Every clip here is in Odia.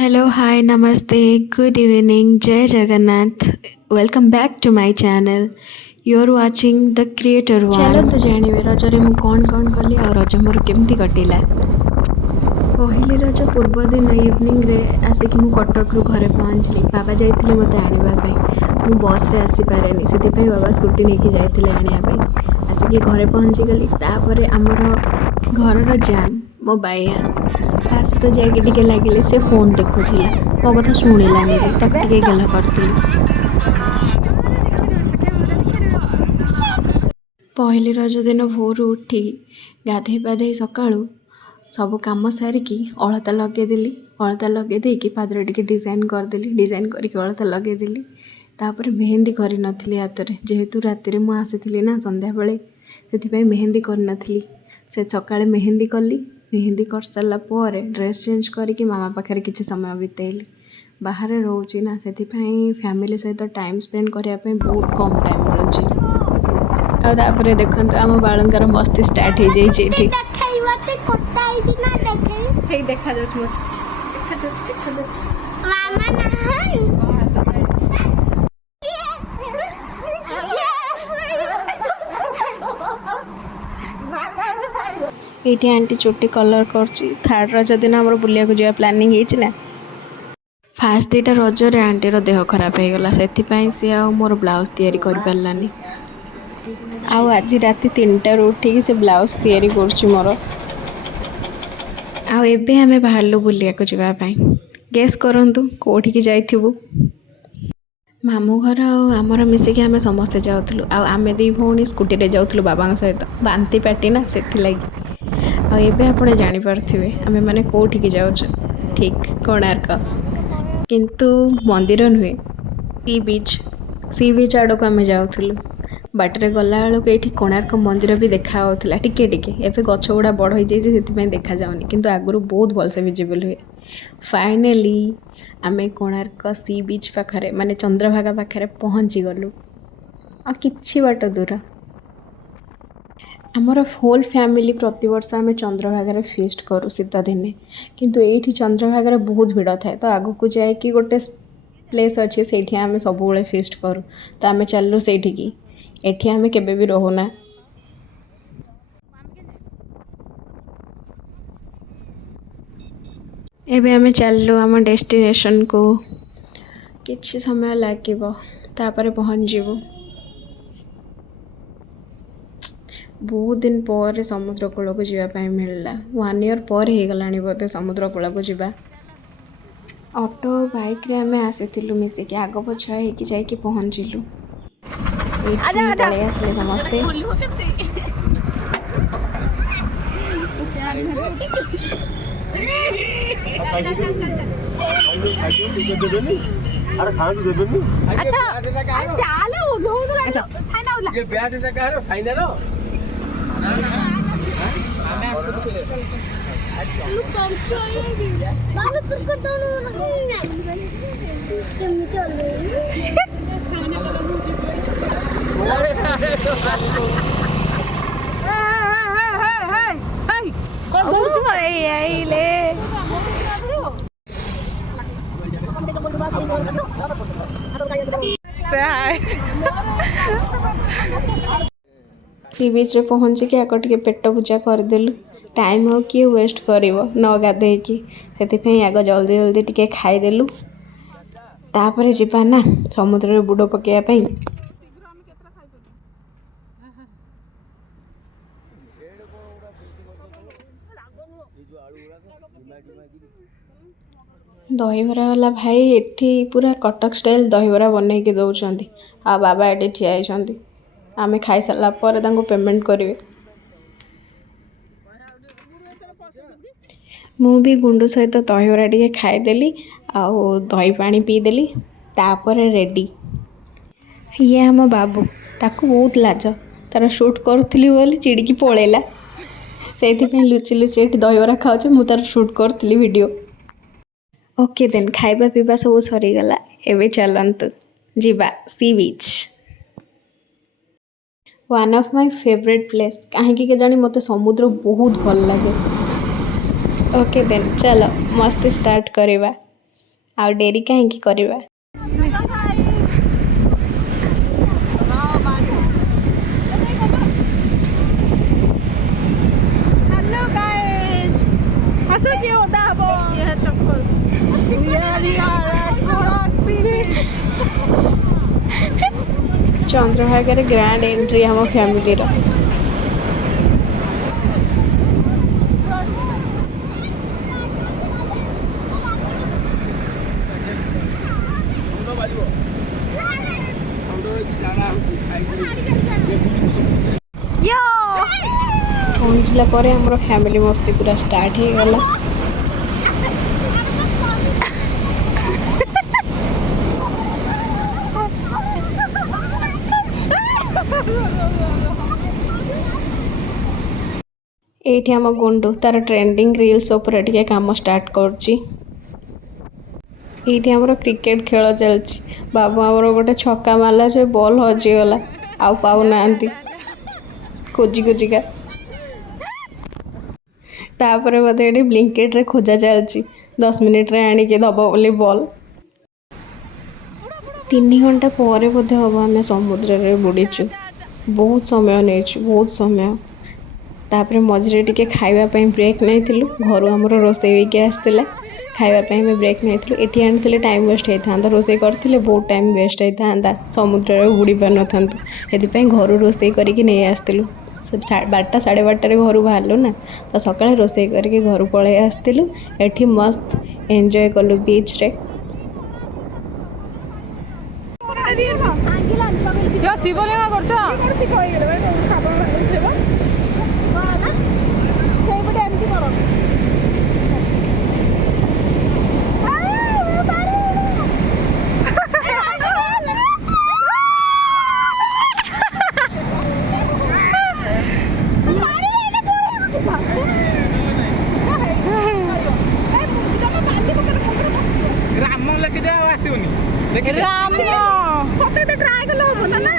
Hello, hi, namaste, good evening, Jai Jagannath. Welcome back to my channel. You're watching The Creator One. ଚାଲନ୍ତୁ ଜାଣିବେ ରଜରେ ମୁଁ କ'ଣ କଲି ଆଉ ରଜ ମୋର କେମିତି କଟିଲା। ପହିଲି ରଜ ପୂର୍ବ ଦିନ ଇଭିନିଂରେ ଆସିକି ମୁଁ କଟକରୁ ଘରେ ପହଞ୍ଚିଲି। ବାବା ଯାଇଥିଲେ ମୋତେ ଆଣିବା ପାଇଁ। ମୁଁ ବସ୍ରେ ଆସିପାରେନି, ସେଥିପାଇଁ ବାବା ସ୍କୁଟି ନେଇକି ଯାଇଥିଲେ ଆଣିବା ପାଇଁ। ଆସିକି ଘରେ ପହଞ୍ଚିଗଲି। ତାପରେ ଆମର ଘରର ଜାନ୍ ମୋ ବାଇଆ ତା ସହିତ ଯାଇକି ଟିକେ ଲାଗିଲେ। ସେ ଫୋନ୍ ଦେଖୁଥିଲା, ମୋ କଥା ଶୁଣିଲାନି ବି, ତାକୁ ଟିକେ ଗେଲ କରିଥିଲି। ପହିଲି ରଜ ଦିନ ଭୋରୁ ଉଠି ଗାଧେଇ ପାଧେଇ ସକାଳୁ ସବୁ କାମ ସାରିକି ଅଳତା ଲଗେଇଦେଲି। ଅଳତା ଲଗେଇ ଦେଇକି ପାଦରେ ଟିକେ ଡିଜାଇନ୍ କରିଦେଲି। ଡିଜାଇନ୍ କରିକି ଅଳତା ଲଗେଇଦେଲି। ତାପରେ ମେହେନ୍ଦି କରିନଥିଲି ହାତରେ, ଯେହେତୁ ରାତିରେ ମୁଁ ଆସିଥିଲି ନା ସନ୍ଧ୍ୟାବେଳେ, ସେଥିପାଇଁ ମେହେନ୍ଦି କରିନଥିଲି। ସେ ସକାଳେ ମେହେନ୍ଦି କଲି। ମେହେନ୍ଦି କରିସାରିଲା ପରେ ଡ୍ରେସ୍ ଚେଞ୍ଜ କରିକି ମାମା ପାଖରେ କିଛି ସମୟ ବିତେଇଲି। ବାହାରେ ରହୁଛି ନା, ସେଥିପାଇଁ ଫ୍ୟାମିଲି ସହିତ ଟାଇମ୍ ସ୍ପେଣ୍ଡ କରିବା ପାଇଁ ବହୁତ କମ୍ ଟାଇମ୍ ମିଳୁଛି। ଆଉ ତାପରେ ଦେଖନ୍ତୁ ଆମ ବାଳଙ୍କର ମସ୍ତି ଷ୍ଟାର୍ଟ ହେଇଯାଇଛି ଏଠି। ହେଇ ଦେଖାଯାଉଛି ଦେଖାଯାଉଛି। ଏଇଠି ଆଣ୍ଟି ଚୁଟି କଲର୍ କରୁଛି। ଥାର୍ଡ଼ ରଜ ଦିନ ଆମର ବୁଲିବାକୁ ଯିବା ପ୍ଲାନିଂ ହେଇଛି ନା। ଫାଷ୍ଟ ଦୁଇଟା ରଜରେ ଆଣ୍ଟିର ଦେହ ଖରାପ ହେଇଗଲା, ସେଥିପାଇଁ ସିଏ ଆଉ ମୋର ବ୍ଲାଉଜ୍ ତିଆରି କରିପାରିଲାନି। ଆଉ ଆଜି ରାତି 3ଟାରୁ ଉଠିକି ସେ ବ୍ଲାଉଜ୍ ତିଆରି କରୁଛି ମୋର। ଆଉ ଏବେ ଆମେ ବାହାରିଲୁ ବୁଲିବାକୁ ଯିବା ପାଇଁ। ଗେସ୍ କରନ୍ତୁ କେଉଁଠିକି ଯାଇଥିବୁ? ମାମୁଁ ଘର ଆଉ ଆମର ମିଶିକି ଆମେ ସମସ୍ତେ ଯାଉଥିଲୁ। ଆଉ ଆମେ ଦୁଇ ଭଉଣୀ ସ୍କୁଟିରେ ଯାଉଥିଲୁ ବାବାଙ୍କ ସହିତ। ବାନ୍ତି ପାଟି ନା, ସେଥିଲାଗି। ଆଉ ଏବେ ଆପଣ ଜାଣିପାରୁଥିବେ ଆମେମାନେ କେଉଁଠିକି ଯାଉଛୁ। ଠିକ୍, କୋଣାର୍କ। କିନ୍ତୁ ମନ୍ଦିର ନୁହେଁ, ସି ବିଚ୍ ଆଡ଼କୁ ଆମେ ଯାଉଥିଲୁ। ବାଟରେ ଗଲାବେଳକୁ ଏଇଠି କୋଣାର୍କ ମନ୍ଦିର ବି ଦେଖା ହେଉଥିଲା ଟିକେ ଟିକେ। ଏବେ ଗଛ ଗୁଡ଼ା ବଡ଼ ହେଇଯାଇଛି, ସେଥିପାଇଁ ଦେଖାଯାଉନି, କିନ୍ତୁ ଆଗରୁ ବହୁତ ଭଲସେ ଭିଜିବଲ୍ ହୁଏ। ଫାଇନାଲି ଆମେ କୋଣାର୍କ ସି ବିଚ୍ ପାଖରେ, ମାନେ ଚନ୍ଦ୍ରଭାଗା ପାଖରେ ପହଞ୍ଚିଗଲୁ। ଆଉ କିଛି ବାଟ ଦୂର। ଆମର ହୋଲ୍ ଫ୍ୟାମିଲି ପ୍ରତିବର୍ଷ ଆମେ ଚନ୍ଦ୍ରଭାଗାରେ ଫିଷ୍ଟ କରୁ ଶୀତ ଦିନେ। କିନ୍ତୁ ଏଇଠି ଚନ୍ଦ୍ରଭାଗାରେ ବହୁତ ଭିଡ଼ ଥାଏ, ତ ଆଗକୁ ଯାଇକି ଗୋଟେ ପ୍ଲେସ୍ ଅଛି, ସେଇଠି ଆମେ ସବୁବେଳେ ଫିଷ୍ଟ କରୁ। ତ ଆମେ ଚାଲିଲୁ ସେଇଠିକି। ଏଠି ଆମେ କେବେ ବି ରହୁନା। ଏବେ ଆମେ ଚାଲିଲୁ ଆମ ଡେଷ୍ଟିନେସନ୍କୁ। କିଛି ସମୟ ଲାଗିବ, ତାପରେ ପହଞ୍ଚିଯିବୁ। ବହୁତ ଦିନ ପରେ ସମୁଦ୍ର କୂଳକୁ ଯିବା ପାଇଁ ମିଳିଲା। 1 ଇୟର୍ ପରେ ହେଇଗଲାଣି ବୋଧେ ସମୁଦ୍ର କୂଳକୁ ଯିବା। ଅଟୋ ବାଇକ୍ରେ ଆମେ ଆସିଥିଲୁ ମିଶିକି, ଆଗ ପଛ ହେଇକି ଯାଇକି ପହଞ୍ଚିଲୁ। ଏଇଠି ପଳେଇ ଆସିଲେ ସମସ୍ତେ। ସି ବିଚ୍ରେ ପହଞ୍ଚିକି ଆଗ ଟିକେ ପେଟ ପୂଜା କରିଦେଲୁ। ଟାଇମ୍ ଆଉ କିଏ ୱେଷ୍ଟ କରିବ ନ ଗାଧେଇକି, ସେଥିପାଇଁ ଆଗ ଜଲ୍ଦି ଜଲ୍ଦି ଟିକେ ଖାଇଦେଲୁ। ତାପରେ ଯିବା ନା ସମୁଦ୍ରରେ ବୁଡ଼ ପକାଇବା ପାଇଁ। ଦହିବରା ବାଲା ଭାଇ ଏଠି ପୁରା କଟକ ଷ୍ଟାଇଲ୍ ଦହିବରା ବନେଇକି ଦେଉଛନ୍ତି। ଆଉ ବାବା ଏଠି ଠିଆ ହେଇଛନ୍ତି। ଆମେ ଖାଇସାରିଲା ପରେ ତାଙ୍କୁ ପେମେଣ୍ଟ କରିବେ। ମୁଁ ବି ଗୁଣ୍ଡୁ ସହିତ ଦହିବରା ଟିକେ ଖାଇଦେଲି, ଆଉ ଦହି ପାଣି ପିଇଦେଲି। ତାପରେ ରେଡ଼ି। ଇଏ ଆମ ବାବୁ, ତାକୁ ବହୁତ ଲାଜ। ତାର ସୁଟ୍ କରୁଥିଲି ବୋଲି ଚିଡ଼ିକି ପଳେଇଲା। ସେଇଥିପାଇଁ ଲୁଚି ଲୁଚି ଏଠି ଦହିବରା ଖାଉଛି, ମୁଁ ତାର ସୁଟ୍ କରୁଥିଲି ଭିଡ଼ିଓ। ଓକେ ଦେନ୍, ଖାଇବା ପିଇବା ସବୁ ସରିଗଲା। ଏବେ ଚାଲନ୍ତୁ ଯିବା sea beach. One of my favourite place. କାହିଁକି କେଜାଣି ମୋତେ ସମୁଦ୍ର ବହୁତ ଭଲ ଲାଗେ। ଓକେ ଦେନ୍, ଚାଲ ମସ୍ତି ଷ୍ଟାର୍ଟ କରିବା। ଆଉ ଡେରି କାହିଁକି କରିବା। ଚନ୍ଦ୍ରଭାଗାରେ ଗ୍ରାଣ୍ଡ ଏଣ୍ଟ୍ରି ଆମ ଫ୍ୟାମିଲିର। ପହଞ୍ଚିଲା ପରେ ଆମର ଫ୍ୟାମିଲି ମସ୍ତି ପୁରା ଷ୍ଟାର୍ଟ ହେଇଗଲା। ଏଇଠି ଆମ ଗୁଣ୍ଡୁ ତାର ଟ୍ରେଣ୍ଡିଂ ରିଲ୍ସ ଉପରେ ଟିକେ କାମ ଷ୍ଟାର୍ଟ କରୁଛି। ଏଇଠି ଆମର କ୍ରିକେଟ ଖେଳ ଚାଲିଛି। ବାବୁ ଆମର ଗୋଟେ ଛକା ମାରିଲା ଯେ ବଲ୍ ହଜିଗଲା, ଆଉ ପାଉନାହାନ୍ତି ଖୋଜି ଖୋଜିକା। ତାପରେ ବୋଧେ ଏଠି ବ୍ଲିଙ୍କେଟରେ ଖୋଜା ଚାଲିଛି 10 ମିନିଟରେ ଆଣିକି ଦବ ବୋଲି ବଲ୍। 3 ଘଣ୍ଟା ପରେ ବୋଧେ ହବ ଆମେ ସମୁଦ୍ରରେ ବୁଡ଼ିଛୁ। ବହୁତ ସମୟ ନେଇଛୁ, ବହୁତ ସମୟ। ତାପରେ ମଝିରେ ଟିକେ ଖାଇବା ପାଇଁ ବ୍ରେକ୍ ନେଇଥିଲୁ। ଘରୁ ଆମର ରୋଷେଇ ହେଇକି ଆସିଥିଲା, ଖାଇବା ପାଇଁ ଆମେ ବ୍ରେକ୍ ନେଇଥିଲୁ। ଏଠି ଆଣିଥିଲେ ଟାଇମ୍ ୱେଷ୍ଟ ହେଇଥାନ୍ତା, ରୋଷେଇ କରିଥିଲେ ବହୁତ ଟାଇମ୍ ୱେଷ୍ଟ ହେଇଥାନ୍ତା, ସମୁଦ୍ରରେ ବୁଡ଼ି ପାରିନଥାନ୍ତୁ। ସେଥିପାଇଁ ଘରୁ ରୋଷେଇ କରିକି ନେଇ ଆସିଥିଲୁ। 12ଟା 12:30ରେ ଘରୁ ବାହାରିଲୁ ନା, ତ ସକାଳେ ରୋଷେଇ କରିକି ଘରୁ ପଳେଇ ଆସିଥିଲୁ। ଏଠି ମସ୍ତ ଏନ୍ଜୟ କଲୁ ବିଚ୍ରେ। ଶିବଲିଙ୍ଗ କରୁଛ ସେଇପଟେ ଏମିତି କର। ରାମ ଲେଖିଦେ ଆଉ ଆସିବନି। ରାମ ସତେ ଟ୍ରାଏ କଲେ ହବ ନା।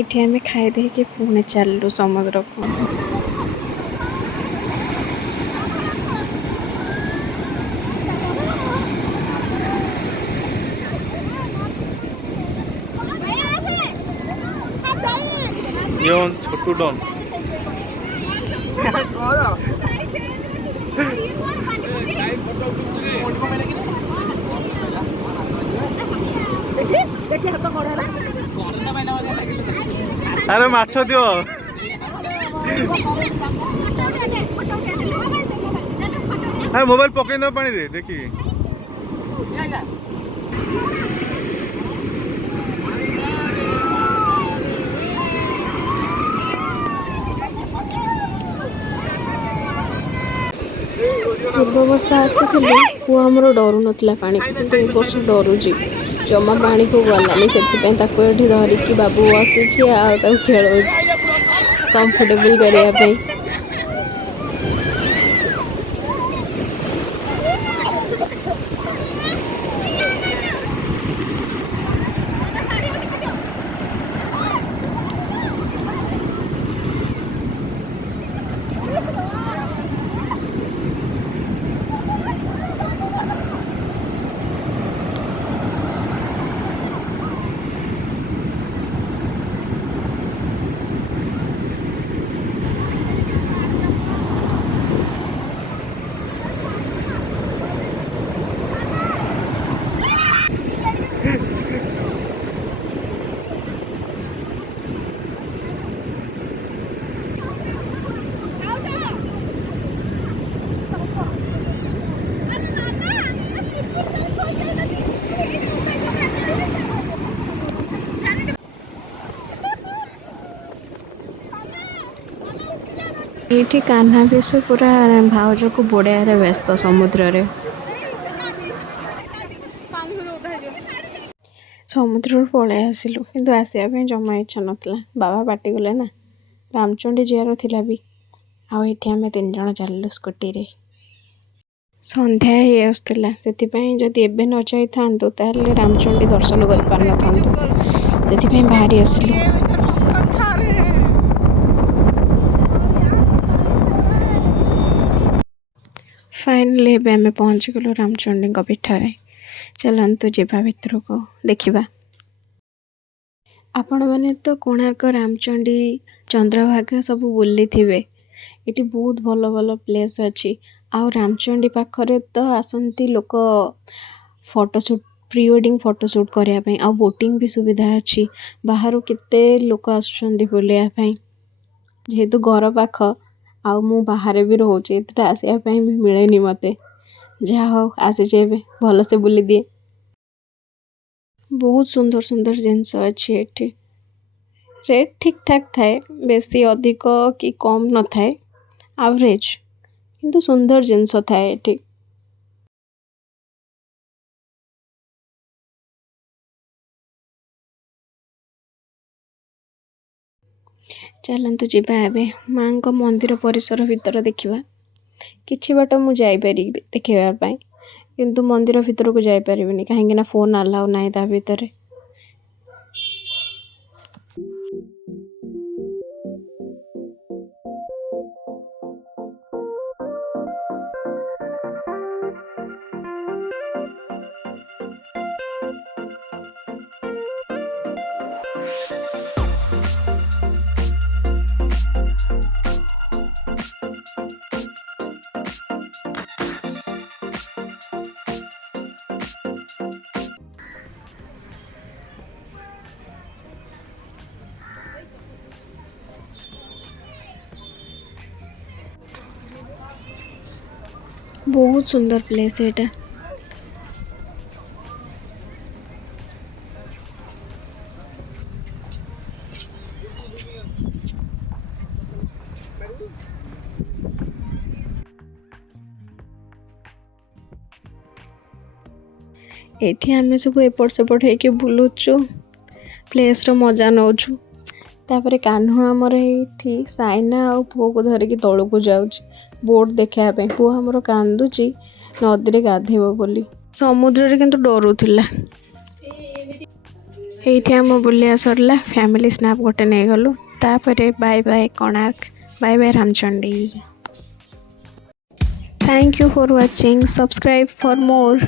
ଏଠି ଆମେ ଖାଇ ଦେଇକି ପୁଣି ଚାଲିଲୁ ସମୁଦ୍ରକୁ। छोटू डॉन अरे माछ दियो मोबाइल पकई दो पानी रे देखी ପୂର୍ବ ବର୍ଷ ଆସିଥିଲୁ, ପୁଅ ଆମର ଡରୁ ନଥିଲା ପାଣିକୁ, କିନ୍ତୁ ଏ ବର୍ଷ ଡରୁଛି। ଜମା ପାଣିକୁ ଗଲାନି, ସେଥିପାଇଁ ତାକୁ ଏଠି ଧରିକି ବାବୁ ବସିଛି ଆଉ ତାକୁ ଖେଳଉଛି କମ୍ଫର୍ଟେବଲ୍ କରିବା ପାଇଁ। ଏଇଠି କାହ୍ନା ବିଶୁ ପୁରା ଭାଉଜକୁ ବୁଡ଼େଇବାରେ ବ୍ୟସ୍ତ ସମୁଦ୍ରରେ। ସମୁଦ୍ରରୁ ପଳେଇ ଆସିଲୁ କିନ୍ତୁ ଆସିବା ପାଇଁ ଜମା ଇଚ୍ଛା ନଥିଲା। ବାବା ପାଟି କଲେ ନା, ରାମଚଣ୍ଡୀ ଯିବାର ଥିଲା ବି। ଆଉ ଏଠି ଆମେ 3 ଜଣ ଚାଲିଲୁ ସ୍କୁଟିରେ। ସନ୍ଧ୍ୟା ହେଇ ଆସୁଥିଲା, ସେଥିପାଇଁ ଯଦି ଏବେ ନ ଯାଇଥାନ୍ତୁ ତାହେଲେ ରାମଚଣ୍ଡୀ ଦର୍ଶନ କରିପାରିନଥାନ୍ତୁ। ସେଥିପାଇଁ ବାହାରି ଆସିଲୁ। ଫାଇନାଲି ଏବେ ଆମେ ପହଞ୍ଚିଗଲୁ ରାମଚଣ୍ଡୀଙ୍କ ପୀଠରେ। ଚାଲନ୍ତୁ ଯିବା ଭିତରକୁ ଦେଖିବା। ଆପଣମାନେ ତ କୋଣାର୍କ, ରାମଚଣ୍ଡୀ, ଚନ୍ଦ୍ରଭାଗା ସବୁ ବୁଲିଥିବେ। ଏଠି ବହୁତ ଭଲ ଭଲ ପ୍ଲେସ୍ ଅଛି। ଆଉ ରାମଚଣ୍ଡୀ ପାଖରେ ତ ଆସନ୍ତି ଲୋକ ଫଟୋସୁଟ୍, ପ୍ରି ୱେଡ଼ିଂ ଫଟୋସୁଟ୍ କରିବା ପାଇଁ। ଆଉ ବୋଟିଂ ବି ସୁବିଧା ଅଛି। ବାହାରୁ କେତେ ଲୋକ ଆସୁଛନ୍ତି ବୁଲିବା ପାଇଁ। ଯେହେତୁ ଘର ପାଖ ଆଉ ମୁଁ ବାହାରେ ବି ରହୁଛି, ଏତେଟା ଆସିବା ପାଇଁ ବି ମିଳେନି ମୋତେ। ଯାହା ହଉ ଆସିଛି ଏବେ, ଭଲସେ ବୁଲିଦିଏ। ବହୁତ ସୁନ୍ଦର ସୁନ୍ଦର ଜିନିଷ ଅଛି ଏଠି। ରେଟ୍ ଠିକ୍ ଠାକ୍ ଥାଏ, ବେଶୀ ଅଧିକ କି କମ୍ ନଥାଏ, ଆଭରେଜ୍। କିନ୍ତୁ ସୁନ୍ଦର ଜିନିଷ ଥାଏ ଏଠି। ଚାଲନ୍ତୁ ଯିବା ଏବେ ମାଙ୍କ ମନ୍ଦିର ପରିସର ଭିତରେ ଦେଖିବା। କିଛି ବାଟ ମୁଁ ଯାଇପାରିବି ଦେଖିବା ପାଇଁ, କିନ୍ତୁ ମନ୍ଦିର ଭିତରକୁ ଯାଇପାରିବିନି କାହିଁକିନା ଫୋନ୍ ଆଲାଉ ନାହିଁ ତା ଭିତରେ। ବହୁତ ସୁନ୍ଦର ପ୍ଲେସ୍ ଏଇଟା। ଏଠି ଆମେ ସବୁ ଏପଟ ସେପଟ ହେଇକି ବୁଲୁଛୁ, ପ୍ଲେସ୍ର ମଜା ନେଉଛୁ। ତାପରେ କାହ୍ନୁ ଆମର ଏଇଠି ସାଇନା ଆଉ ପୁଅକୁ ଧରିକି ତଳକୁ ଯାଉଛି ବୋଟ୍ ଦେଖିବା ପାଇଁ। ପୁଅ ଆମର କାନ୍ଦୁଛି ନଦୀରେ ଗାଧେଇବ ବୋଲି, ସମୁଦ୍ରରେ କିନ୍ତୁ ଡରୁଥିଲା। ଏଇଠି ଆମ ବୁଲିବା ସରିଲା। ଫ୍ୟାମିଲି ସ୍ନାପ୍ ଗୋଟେ ନେଇଗଲୁ। ତାପରେ bye bye Konark, bye bye Ramchandi. Thank you for watching. Subscribe for more.